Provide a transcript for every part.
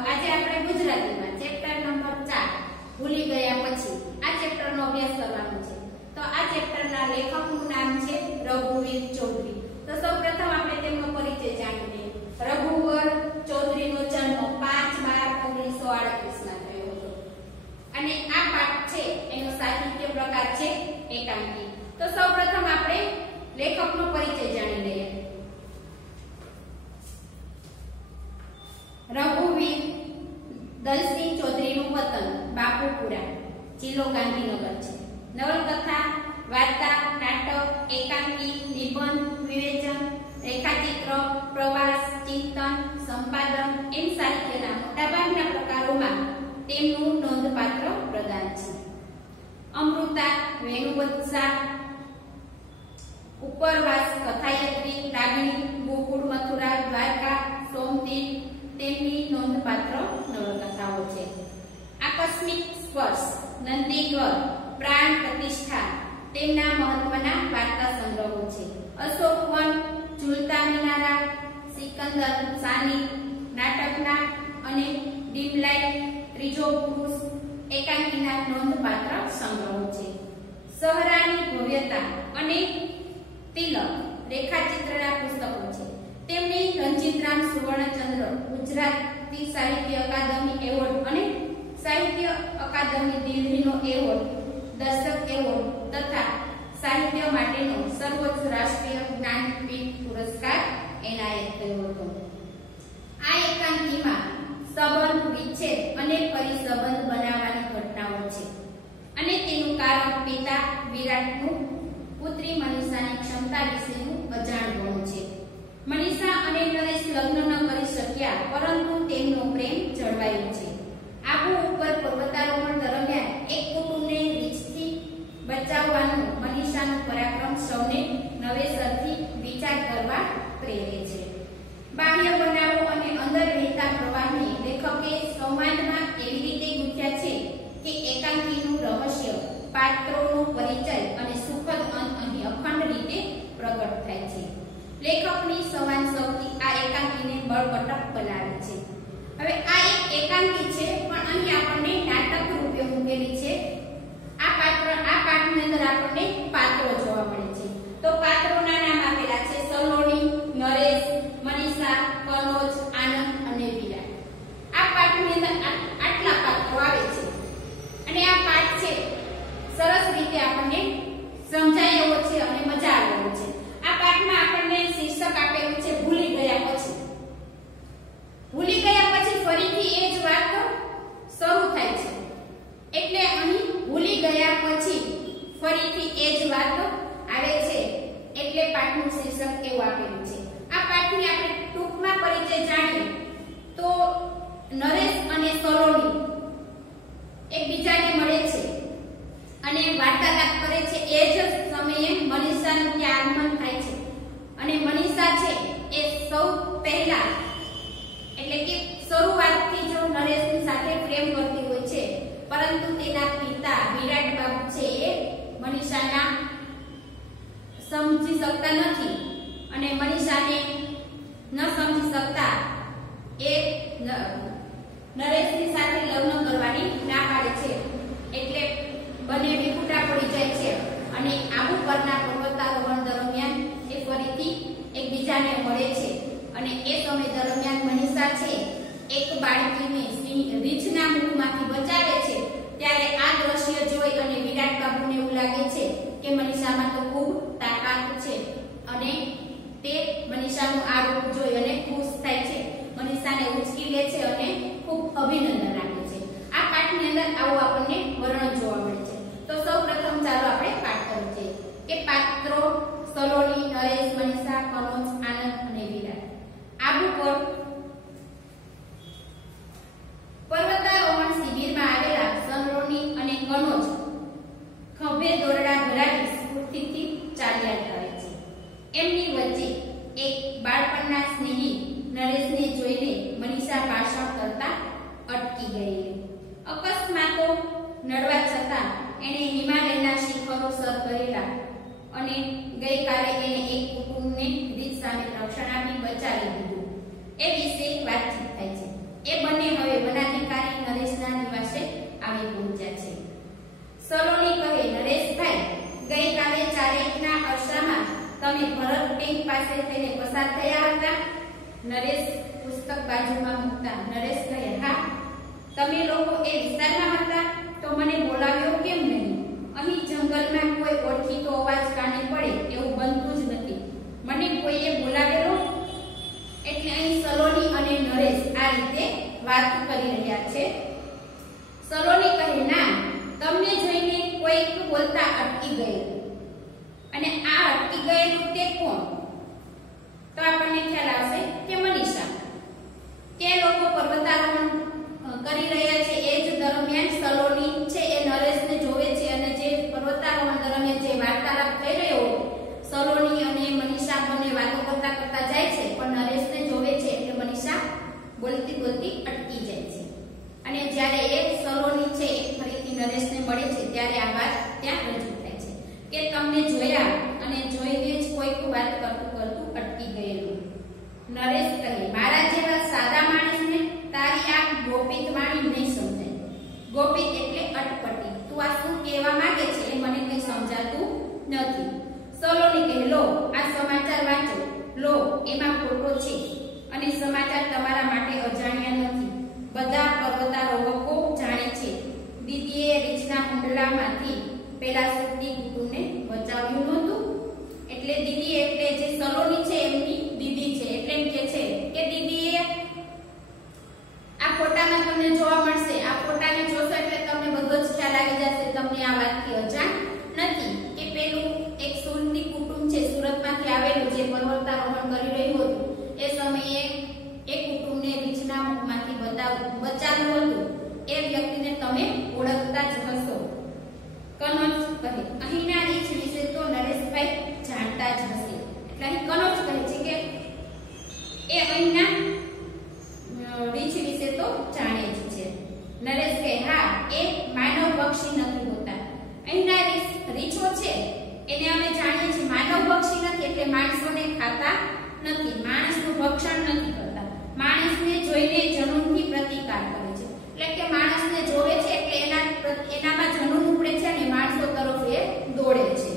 આજે આપણે ગુજરાતીમાં ચેપ્ટર નંબર 4 ભૂલી ગયા પછી આ ચેપ્ટરનો અભ્યાસ કરવાનો છે. તો આ ચેપ્ટરના લેખકનું નામ છે રઘુવીર ચૌધરી. તો સૌપ્રથમ આપણે તેમનો પરિચય જાણી લઈએ. રઘુવીર ચૌધરીનો જન્મ 5/12/1938 માં થયો હતો અને આ પાઠ છે એનો સાહિત્ય પ્રકાર છે એકાંકી. તો સૌપ્રથમ આપણે લેખકનો પરિચય જાણી લઈએ. રઘુવીર દલસિંહ ચૌધરીનું વતન બાપુપુરા, જિલ્લો ગાંધીનગર છે. નવલકથા, વાર્તા, નાટક, એકાંકી, નિબંધ, વિવેચન, રેખાચિત્ર, પ્રવાસ, ચિંતન, સંપાદન એમ સાહિત્યના મોટાભાગના પ્રકારોમાં તેમનું નોંધપાત્ર પ્રદાન છે. અમૃતા, વેણુવત્સા, ઉપરવાસ, કથાયત્રી, રાગણી, ગોકુળ, મથુરા, દ્વારકા, સોમતીર્થ તેમની નોંધપાત્ર નવલકથાઓ છે. આકસ્મિક સ્પર્શ, નંદીઘર, પ્રાણ પ્રતિષ્ઠા તેમના મહત્વના વાર્તા સંગ્રહો છે. અશોકવન, ઝૂલતા મિનારા, સિકંદર સાની નાટકના અને ડીમલાઇટ, ત્રીજો પુરુષ એકાંકીના નોંધપાત્ર સંગ્રહો છે. સહરાની ભવ્યતા અને તિલક રેખાચિત્રના પુસ્તકો છે. તેમની રંજીતરામ સુવર્ણચંદ્ર ગુજરાતી સાહિત્ય અકાદમી એવોર્ડ અને સાહિત્ય અકાદમી દિલ્હીનો એવોર્ડ, દર્શક એવોર્ડ તથા સાહિત્ય માટેનો સર્વોચ્ચ રાષ્ટ્રીય જ્ઞાનપીઠ પુરસ્કાર એનાયત થયો હતો. આ એકાંકીમાં સંબંધ, વિચ્છેદ અને ફરી સંબંધ બનાવવાની ઘટનાઓ છે અને તેનું કારણ પિતા વિરાટનું પુત્રી મનીષાની ક્ષમતા વિશેનું અજાણપણું છે. મનીષા અને નરેશ લગ્ન ન કરી શક્યા પરંતુ તેમનો પ્રેમ જળવાયો છે. આબુ ઉપર પર્વતારોહણ દરમિયાન એક કુટુંબને રીછથી બચાવવાનું મનીષાનું પરાક્રમ સૌને નવેસરથી વિચાર કરવા પ્રેરે છે. બાહ્ય બનાવો અને અંદર રહેતા પ્રવાહને લેખકે સંવાદમાં એવી રીતે ગૂંથ્યા છે કે એકાંકીનું રહસ્ય, પાત્રોનો પરિચય અને સુખદ અંત અહીં અખંડ રીતે પ્રગટ થાય છે. લેખકની સંવાદ શક્તિ આ એકાંકીને બળકટક બનાવે છે. હવે આ એક એકાંકી છે પણ અહીં આપણને નાટક રૂપે મૂકેલી છે. આ પાઠની અંદર આપણને પાત્રો જોવા મળે છે. તો પાત્રોના નામ આપેલા છે સલોની, નરેશ, મનીષા, કનોજ, આનંદ અને વિરાટ. આ પાઠની અંદર આટલા પાત્રો આવે છે અને આ પાઠ છે સરસ રીતે આપણને સમજાય એવો છે અને મજા આવે એવો છે. આ પાઠમાં આપણને શીર્ષક આપેલું છે ભૂલી ગયા પછી. ભૂલી ગયા પછી ફરીથી એ જ વાત શરૂ થાય છે. એટલે અહીં ભૂલી ગયા પછી ફરીથી એ જ વાત આવે છે એટલે પાઠનું શીર્ષક એવું આપેલું છે. આ પાઠની આપણે ટૂંકમાં પરિચય જાણીએ તો નરેશ અને સલોની એકબીજાને મળે છે અને વાર્તાલાપ કરે છે. એ જ સમયે મનીષાનું ત્યાં આગમન થાય છે અને મનીષા છે એ સૌ પહેલા એટલે કે શરૂઆતથી જો નરેશની સાથે પ્રેમ કરતી હોય છે પરંતુ તેના પિતા વિરાટ બાબુ છે એ મનીષાના સમજી શકતા નથી અને મનીષાને ન સમજી શકતા એ નરેશની સાથે લગ્ન કરવાની ના પાડે છે. એટલે બંને વિખૂટા પડી જાય છે અને આબુ પરના પર્વતારોહણ દરમિયાન એ ફરીથી એકબીજાને મળે છે અને એ સમય દરમિયાન મનીષા છે એક બાળકીને રીંછના મુખમાંથી બચાવે છે. ત્યારે આ દ્રશ્ય જોઈ અને વિરાટ બાબુને એવું લાગે છે કે મનીષામાં તો ખૂબ તાકાત છે અને તે મનીષાનું આ રૂપ જોઈ અને ખુશ થાય છે. મનીષાને ઉચકી લે છે અને ખૂબ અભિનંદન આપે છે. આ પાઠની અંદર આવું આપણને વર્ણન જોવા મળે છે. તો સૌપ્રથમ ચાલો આપણે પાઠ કરીએ કે પાત્રો સલોની, નરેશ, મનીષા, કનોજ, આનંદ અને વિરાટ. આબુ પર પર્વતારોહણ શિબિરમાં આવેલા સલોની અને કનોજ ખભે દોરડા ભરાવી સ્ફૂર્તિથી ચાલ્યા કરે છે. એમની વચ્ચે એક બાળપણના સ્નેહી નરેશને જોઈને મનીષા ભાષણ કરતા અટકી ગઈ. અકસ્માતો નડવા છતાં એણે હિમાલયના શિખરો સર કરેલા અને ગઈકાલે એને એક કુટુંબને રીત સામે રક્ષણ આપી બચાવી દીધું એ વિશે વાતચીત થાય છે. એ બંને હવે પહોંચ્યા છે. સલોની કહે, નરેશભાઈ, ગઈકાલે ચારેકના અરસામાં તમે ભરત બેંક પાસે થઈને પસાર થયા હતા? નરેશ પુસ્તક બાજુમાં મૂકતા નરેશ કહે, હા. તમે લોકો એ વિસ્તારમાં હતા તો મને બોલાવ્યો કેમ નહીં? અહીં જંગલમાં કોઈ ઓળખીતો અવાજ કાને પડે એવું બનતું જ નથી. મને કોઈએ બોલાવેલો? એટલે અહીં સલોની અને નરેશ આ રીતે વાત કરી રહ્યા છે. સલોની કહે, ના, તમને જોઈને કોઈક બોલતા અટકી ગયેલું. અને આ અટકી ગયેલું તે કોણ? તો આપણને ખ્યાલ આવશે કે મનીષા. કે લોકો પર્વતારોહણ કરી રહ્યા છે એ જ દરમિયાન સલોની છે એ નરેશને જોવે છે અને જે પર્વતારોહણ દરમિયાન જે વાર્તાલાપ થઈ રહ્યો સલોની અને મનીષા બંને વાતો કરતા કરતા જાય છે પણ નરેશને જોવે છે એટલે મનીષા બોલતી બોલતી અટકી જાય છે. અને જ્યારે એક સલોની છે એ ફરીથી નરેશને મળે છે ત્યારે આ વાત ત્યાં રજૂ થાય છે કે તમને જોયા અને જોઈને જ કોઈક વાત કરતું અટકી ગયેલું. નરેશ કહે, મારા જેવા સાદા માણસને તારી આ ગોપિત વાણી નહીં સમજાય. ગોપિત એટલે અટપટી. તું આ શું કહેવા માંગે છે એ મને કંઈ સમજાતું નથી. સલોની કહે, લો આ સમાચાર વાંચો. લો એમાં ફોટો છે અને સમાચાર તમારા માટે અજાણ્યા નથી. બધા પર્વતારોહકો જાણે છે. દીદીએ રીછના હુંડલામાંથી પેલા સુરતી કુટુંબને બચાવ્યું નહોતું. એટલે દીદી એટલે જે સલોની છે એમની દીદી છે. એટલે એમ કે છે કે દીદીએ આ ફોટામાં તમને જોવા મળશે. આ ફોટાને જોશો એટલે તમને બધો જ ખ્યાલ આવી જશે. તમને આ વાતથી અજાણ નથી કે પેલું એક સુરતી કુટુંબ છે સુરતમાંથી આવેલું જે પર્વતારોહણ કરી રહ્યું હતું એ સમયે એ કુટુંબને રીછના મુખમાંથી બચાવ્યું હતું. એ વ્યક્તિને તમે ઓળખતા જ હશો. કનોજ કહે, અહીંના રીછ વિશે તો નરેશભાઈ જાણતા જ હશે. એટલે અહીં કનોજ કહે છે કે એ અહીંના રીછ વિશે તો જાણે જ છે. નરેશ કહે, હા, એ માનવ પક્ષી નથી હોતા. અહીંના રીછો છે એને અમે જાણીએ છીએ માનવ પક્ષી નથી એટલે માણસોને ખાતા નથી. માણસનું ભક્ષણ નથી કરતા. માણસને જોઈને જનૂનથી પ્રતિકાર કરે છે. એટલે કે માણસને જોવે છે એટલે એનામાં જનૂન ઉપડે છે અને માણસો તરફ એ દોડે છે.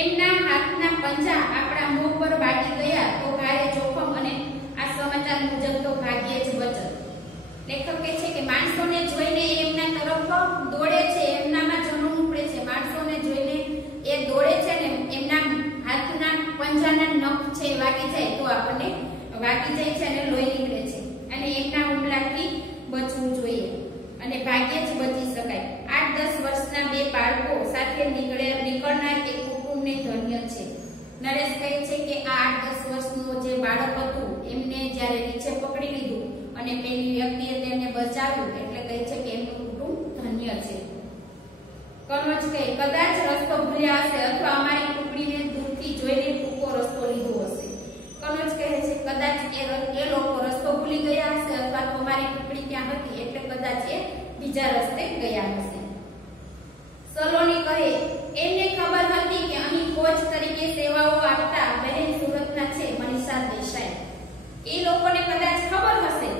એમના હાથના પંજા આપણા મોં પર બાટી ગયા તો ભારે જોખમ અને આ સમાચાર મુજબ તો ભાગ્યે જ બચત. લેખક કહે છે કે માણસોને જોઈને એમના તરફ દોડે છે. એમનામાં જનૂન ઉપડે છે. માણસોને જોઈને એ દોડે છે ને એમના હાથના પંજાના નખ છે વાગી જાય તો આપણને વાગી જાય છે અને લોહી નીકળે છે અને એમના હુમલાથી બચવું જોઈએ અને ભાગ્યે જ બચી શકાય. 8-10 વર્ષના બે બાળકો સાથે નીકળનાર એક કુટુંબને ધન્ય છે. નરેશ કહે છે કે આ 8-10 વર્ષનું જે બાળક હતું એમને જ્યારે રીછે પકડી લીધું અને પેલી વ્યક્તિએ તેમને બચાવ્યું એટલે કહે છે કે એમનું કુટુંબ ધન્ય છે. કનોજ કહે, કદાચ રસ્તો ભૂલ્યા હશે અથવા અમારી ટુકડીને દૂરથી જોઈને ટૂંકો રસ્તો લીધો હશે. કનોજ કહે છે કદાચ એ લોકો રસ્તો ભૂલી ગયા હશે અથવા તો અમારી ટુકડી ત્યાં હતી એટલે કદાચ એ બીજા રસ્તે ગયા હશે. સલોની કહે, એમને ખબર હતી કે અહીં કોચ તરીકે સેવાઓ આપતા બહેન સુરતના છે મનીષા દેસાઈ. એ લોકોને કદાચ ખબર હશે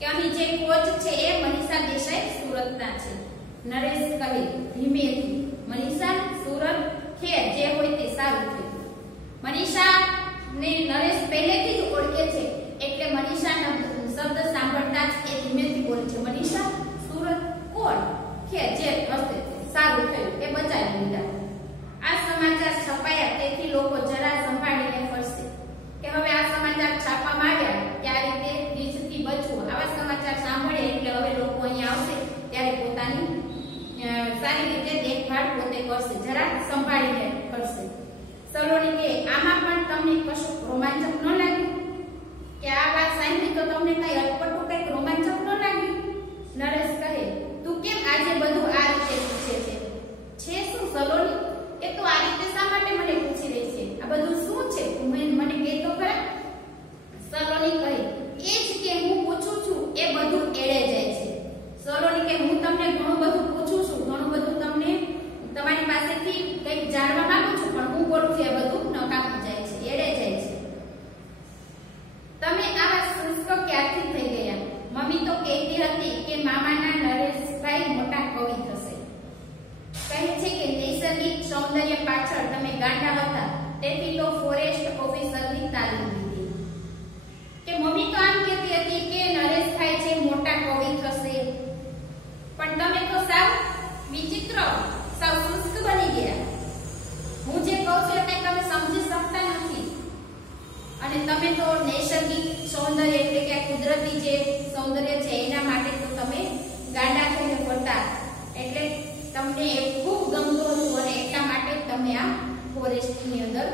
કે અહીં જે કોચ છે એ મનીષા દેસાઈ સુરતના છે. નરેશ કહે ધીમેથી, મનીષા સુરત ખેર જે હોય તે સારું થયું. મનીષા ને નરેશ પહેલેથી જ ઓળખે છે એટલે મનીષાના શબ્દ સાંભળતા જ એ ધીમેથી બોલે છે, મનીષા સુરત કોણ? ખેર જે હશે સારું થયું તે બચાવી લીધા. આ સમાચાર છપાયા તેથી લોકો જરા સંભાળીને ફરશે કે હવે આ સમાચાર છાપવામાં આવ્યા કે આ રીતે રીછથી બચવું. આવા સમાચાર સાંભળે એટલે હવે લોકો અહીંયા આવશે ત્યારે પોતાની સારી રીતે દેખભાળ પોતે કરશે, જરા સંભાળીને કરશે. સલોની કે આમાં પણ તમને કશું રોમાંચક ન લાગ્યું કે આ વાત સાંભળી તો તમને કઈ અટપટું કઈક રોમાંચક ન લાગ્યું? નરેશ કહે, તું કેમ આજે બધું આ રીતે પૂછે છે? શું સલોની? એ તો આ રીતે શા માટે મને પૂછી રહી છે? આ બધું શું છે? તું મને કહે તો ખરા. સલોની કહે, એ જ કે હું પૂછું છું એ બધું એળે જાય છે. સલોની કે હું તમને ઘણું બધું પૂછું છું, ઘણું બધું તમને તમારી પાસેથી કંઈક જાણવા માંગુ છું પણ હું બોલું છું એ બધું નકામું જાય છે, એળે જાય છે. તમે આવા શુષ્ક ક્યારથી થઈ ગયા? મમ્મી તો કહેતી હતી કે મામાના નરેશભાઈ ગાંડા કવિ થશે. કહે છે કે નૈસર્ગિક સૌંદર્ય પાછળ તમે ગાંડા હતા, તેથી તો ફોરેસ્ટ ઓફિસરની તાલીમ લીધી. કે મમ્મી તો આમ કહેતી હતી કે નરેશભાઈ છે મોટા કવિ થશે, પણ તમે તો સાવ વિચિત્ર, સાવ શુષ્ક બની ગયા. હું જે કહું છું તે તમે સમજી શકતા નથી, અને તમે તો નૈસર્ગિક સૌંદર્ય એટલે કે કુદરતી જે સૌંદર્ય છે એના માટે તો તમે ગાંડા થઈને ફરતા, એટલે તમને એ ખૂબ ગમતું હતું અને એટલા માટે તમે આ ફોરેસ્ટની અંદર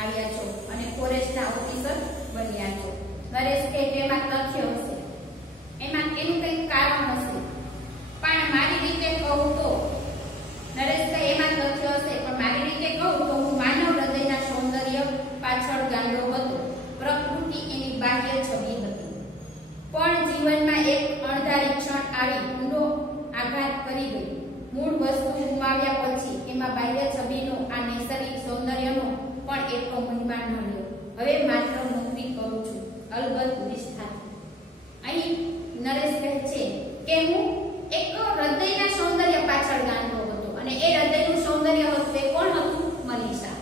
આવ્યા છો અને ફોરેસ્ટના ઓફિસર બન્યા છો. નરેશ કે એમાં તથ્ય હશે, એમાં એનું કંઈક કારણ હશે, પણ મારી રીતે કહું તો નરેશ કે એમાં તથ્ય હશે, પણ મારી રીતે કહું તો હું માનવ હૃદયના સૌંદર્ય પાછળ ગાંડો હતો. પ્રકૃતિ એની બાહ્ય છબી હતી, પણ જીવનમાં એક અણધારી ક્ષણ આવી ઊંડો આઘાત કરી ગઈ. મૂળ વસ્તુ ગુમાવ્યા પછી એમાં બાહ્ય છબીનો આ નૈસર્ગિક સૌંદર્યનો પણ એટલો મહિમા ન રહ્યો. હવે માત્ર નોકરી કરું છું, અલબત્ત નિષ્ઠાથી. અહીં નરેશ કહે છે કે હું એક હૃદયના સૌંદર્ય પાછળ ગાંડો હતો, અને એ હૃદયનું સૌંદર્ય હતું એ કોણ હતું? મનીષા.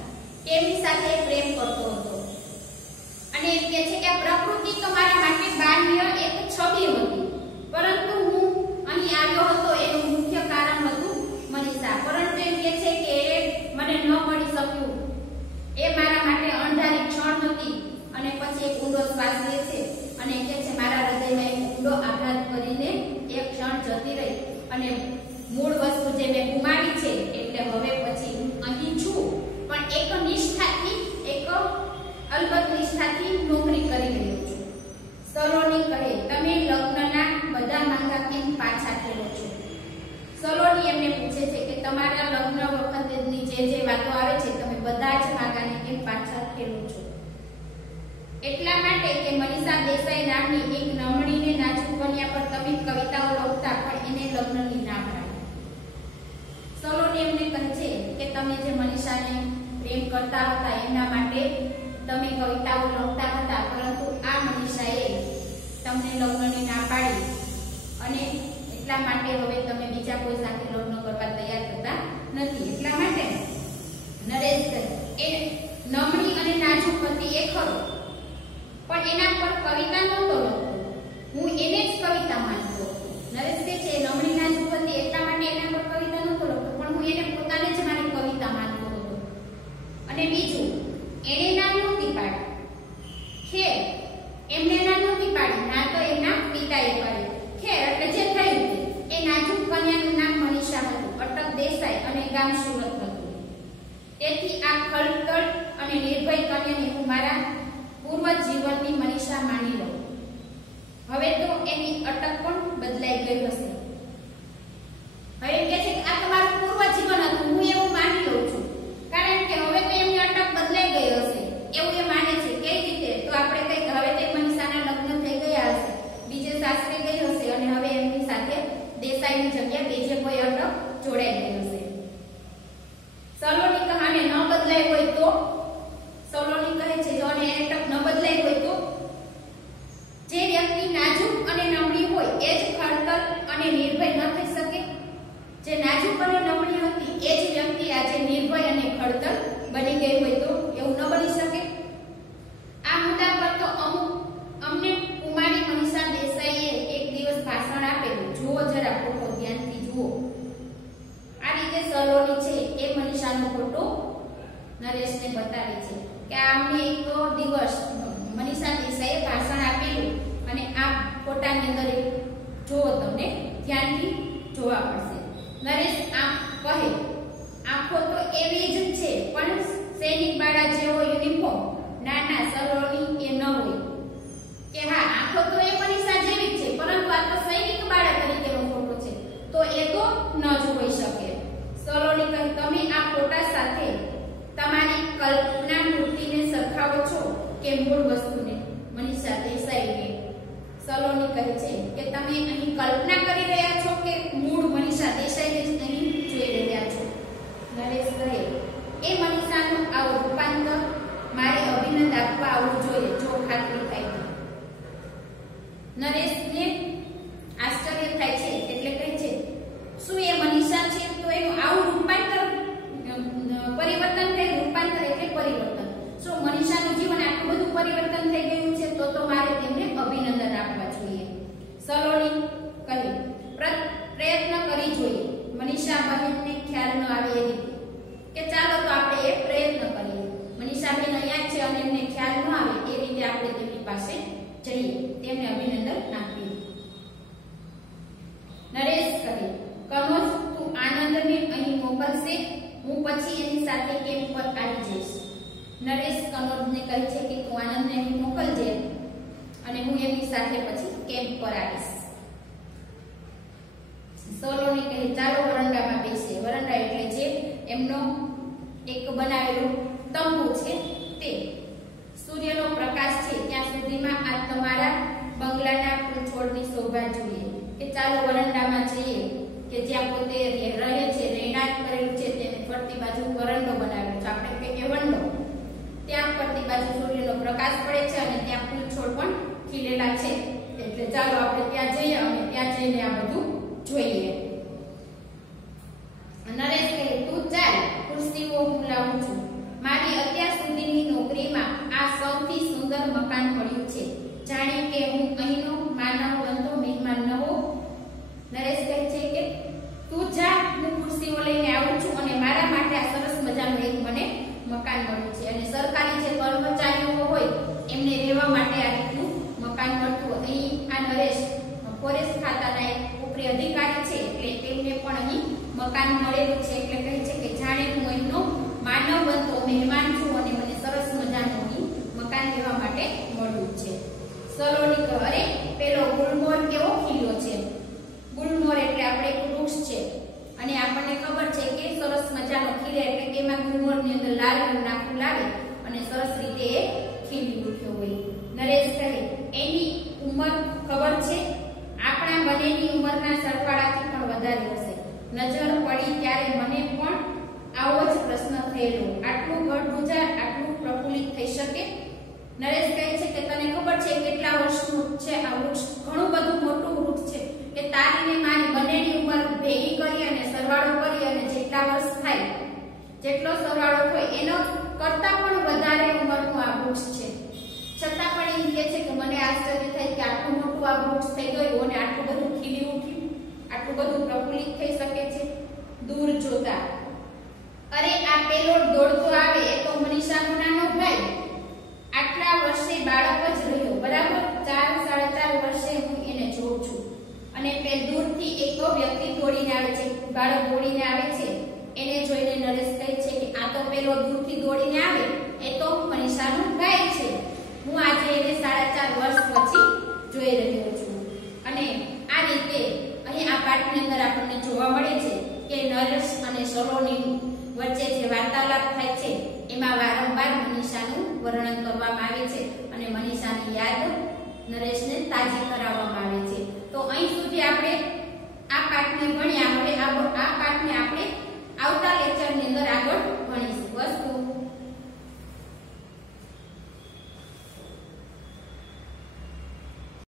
એમની સાથે પ્રેમ કરતો હતો, અને એમ કહે છે કે આ પ્રકૃતિ તો મારા માટે બાહ્ય એક છબી હતી, પરંતુ હું અહીં આવ્યો હતો એનું મુખ્ય કારણ હતું મનીષા. પરંતુ એમ કહે છે કે એ મને ન મળી શક્યું, એ મારા માટે અણધારી ક્ષણ હતી. અને પછી એક ઊંડો શ્વાસ લે છે અને કહે છે મારા હૃદયમાં એક ઊંડો આઘાત કરીને એક ક્ષણ જતી રહી, અને મૂળ વસ્તુ જે મેં ગુમાવી છે એટલે હવે પછી હું અહીં છું, પણ એક નિષ્ઠાથી, એક અલબત્ત નિષ્ઠાથી નોકરી કરી રહ્યો છું. સલોની કહે તમે લગ્નના બધા માંગા કેમ પાછા ખેલો છો? સલોની એમને પૂછે છે કે તમારા લગ્ન વખતની જે વાતો આવે છે તમે બધા જ માંગાને કેમ પાછા ખેલો છો? એટલા માટે કે મનીષા દેસાઈ નામની એક નમણીને નાજુક કન્યા પર તમે કવિતાઓ લખતા, પણ એને લગ્નની ના પાડી. સલોની એમને કહે છે કે તમે જે મનીષાને પ્રેમ કરતા હતા એના માટે તમે કવિતાઓ લખતા હતા, પરંતુ આ મનીષાએ તમને લગ્નની ના પાડી, અને એટલા માટે હવે તમે બીજા કોઈ સાથે લગ્ન કરવા તૈયાર થતા નથી. એટલા માટે નરેશ એ નમણી અને નાજુક હતી એ ખરો, પણ એના પર કવિતા નહોતો લખતો, હું એને જ કવિતા માનતો. નરેશ કહે છે નમણી નાજુક હતી એટલા માટે એના પર કવિતા નહોતો લખતો, પણ હું એને પોતાને જ મારી કવિતા માનતો હતો. અને બીજું, એને ના નહોતી પાડી, ખેર એમને ના નહોતી પાડી, ના તો એમના પિતાએ પાડી. ખેર એટલે જે થયું એ નાજુક કન્યાનું નામ મનીષા હતું, અટક દેસાઈ, અને ગામ સુરત હતું. તેથી આ ખળતળ અને નિર્ભય કન્યાને હું મારા પૂર્વ જીવનની મનીષા માની લઉં. હવે તો એની અટક પણ બદલાઈ ગઈ હશે. હવે એમ કહે છે કે આ તમારું પૂર્વ જીવન હતું, હું એવું માની લઉં છું, કારણ કે હવે તો એમની અટક બદલાઈ ગઈ હશે એવું એ માને છે. કઈ રીતે? તો આપણે કઈક હવે તે મનીષાના લગ્ન થઈ ગયા હશે, બીજે સાસરે ગઈ હશે, અને હવે એમની સાથે દેસાઈની જગ્યા બીજે કોઈ અટક જોડાઈ ગઈ હશે. સલોની કહાને ન બદલાઈ હોય તો? સલોની કહે છે જો અને અટક ન બદલાઈ હોય તો? જે વ્યક્તિ નાજુક અને નમણી હોય એ જ ખળતલ અને નિર્ભય ન થઈ શકે? જે નાજુક અને નમણી હતી એ જ વ્યક્તિ આજે નિર્ભય અને ખળતલ બની ગઈ હોય તો? એવું ન બની શકે. આ મુદ્દા પર તો અમને કુમારી મનીષા દેસાઈએ એક દિવસ ભાષણ આપેલું, જુઓ જરા ફોટો ધ્યાનથી જુઓ. આ રીતે સલોની છે એ મનીષાનો ફોટો નરેશને બતાવે છે કે આમને એક દિવસ મનીષા દેસાઈએ ભાષણ આપેલું, અને આ ફોટાની અંદર જુઓ, તમને ધ્યાનથી જોવા પડશે. નરેશ આમ કહે આંખો તો એવી જ છે, પણ સૈનિક બાળા જેવો યુનિફોર્મ ના ના સલોની એ ન હોય. કે હા આંખો તો એ મનીષા જેવી જ છે, પરંતુ આ તો સૈનિક બાળા તરીકેનો ફોટો છે, તો એ તો ન જ હોઈ શકે. સલોની કહે તમે આ ફોટા સાથે તમારી કલ્પના મૂર્તિને સરખાવો છો કે મૂળ વસ્તુને? મનીષા દેસાઈને સલોની કહે છે કે તમે અહીં કલ્પના કરી રહ્યા છો કે મૂળ મનીષા દેસાઈને જ અહીં જોઈ રહ્યા છો? નરેશ કહે એ મનીષાનું આવું રૂપાંતર મારે અભિનંદન આપવા આવવું જોઈએ જો ખાતરી થાય તો. નરેશને આશ્ચર્ય થાય છે એટલે કહે છે જઈએ તેમને અભિનંદન આપ્યું. નરેશ કહે, કનોજ તું આનંદને અહીં મોકલશે, હું પછી એની સાથે કેમ્પ પર આવી જઈશ. નરેશ કનોજને કહે છે કે તું આનંદને અહીં મોકલજે અને હું એની સાથે પછી કેમ્પ પર આવીશ. સલોની કહે, ચાલો વરંડામાં બેસીએ. વરંડા એટલે જે એમનો એક બનાવેલો તંબુ છે તે. સૂર્યનો પ્રકાશ છે ત્યાં સુધીમાં આ તમારા બંગલાના ફૂલ છોડની શોભા જોઈએ. કે ચાલો વરંડામાં જઈએ કે જ્યાં પોતે રહે છે, રહેણાંક કરેલું છે, તેને ફરતી બાજુ વરંડો બનાવેલો છે, આપણે કહીએ વંડો. ત્યાં ફરતી બાજુ સૂર્યનો પ્રકાશ પડે છે અને ત્યાં ફૂલ છોડ પણ ખીલેલા છે. એટલે ચાલો આપણે ત્યાં જઈએ અને ત્યાં જઈને આ બધું જોઈએ. નરેશ કહે, તું ચાલ, ખુરશીઓ હું લાવું છું. મારી અત્યાર સુધીની નોકરીમાં આ સૌથી સુંદર મકાન મળ્યું છે. જાણે કે હું અહીંનો માનવ બનતો મહેમાન ન હો. નરેશ કહે છે કે તું જા, હું ખુરશીઓ લઈને આવું છું અને મારા માટે આ સરસ મજાનું એક મને મકાન મળ્યું છે. અને સરકારી જે કર્મચારીઓ હોય એમને રહેવા માટે આ રીતનું મકાન મળતું. અહીં આ નરેશ ફોરેસ્ટ ખાતાના એક ઉપરી અધિકારી છે એટલે તેમને પણ અહીં મકાન મળેલું છે. એટલે કહે છે કે જાણે હું અહીંનો માનવ બનતો મહેમાન છું અને મને સરસ મજાનું અહીં મકાન રહેવા માટે મળ્યું છે. સલોની કહે, અરે પેલો ગુલમોર કેવો ખીલ્યો છે. ગુલમોર એટલે આપણે એક વૃક્ષ છે અને આપણને ખબર છે કે સરસ મજાનો ખીલે એટલે કે એમાં ગુલમોરની અંદર લાલ રંગ નાખવું લાગે અને સરસ રીતે એ ખીલી ઉઠ્યો હોય. નરેશ કહે, એની ઉંમર ખબર છે? આપણા બંનેની ઉંમરના સરવાળાથી પણ વધારે હશે. નજર પડી ત્યારે મને પણ આવો જ પ્રશ્ન થયેલો. આટલું ગળગુજાર, આટલું પ્રફુલ્લિત થઈ શકે? નરેશ કહે છે કે તને ખબર છે કેટલા વર્ષનું છે આ વૃક્ષ? ઘણું બધું મોટું વૃક્ષ છે કે તારી ને મારી બંનેની ઉંમર ભેગી કરી અને સરવાળો કરી અને જેટલા વર્ષ થાય, જેટલો સરવાળો થાય એનો કરતા પણ વધારે ઉંમરનું આ વૃક્ષ છે. છતાં પણ એમ કહે છે કે મને આશ્ચર્ય થાય કે આટલું મોટું આ વૃક્ષ થઈ ગયું અને આટલું બધું ખીલી ઉઠ્યું, આટલું બધું પ્રફુલ્લિત થઈ શકે છે. દૂર જોતા, અરે આ પેલો દોડતો આવે એ તો મનીષાનો નાનો ભાઈ. આટલા વર્ષે બાળક જ રહ્યો, બરાબર 4-4.5 વર્ષે હું એને જોઉં છું અને દૂરથી એક વ્યક્તિ દોડીને આવે છે, બાળક દોડીને આવે છે. એને જોઈને નરેશ કહે છે કે આ તો પેલો દૂરથી દોડીને આવે એ તો મનીષાનો ભાઈ છે. હું આજે એને 4.5 વર્ષ પછી જોઈ રહ્યો છું. અને આ રીતે અહીં આ પાઠની અંદર આપણને જોવા મળે છે કે નરેશ અને સલોની વચ્ચે જે વાર્તાલાપ થાય છે એમાં વારંવાર મનીષાનું વર્ણન કરવામાં આવે છે અને મનીષાની યાદ નરેશને તાજી કરાવવામાં આવે છે. તો અહીં સુધી આપણે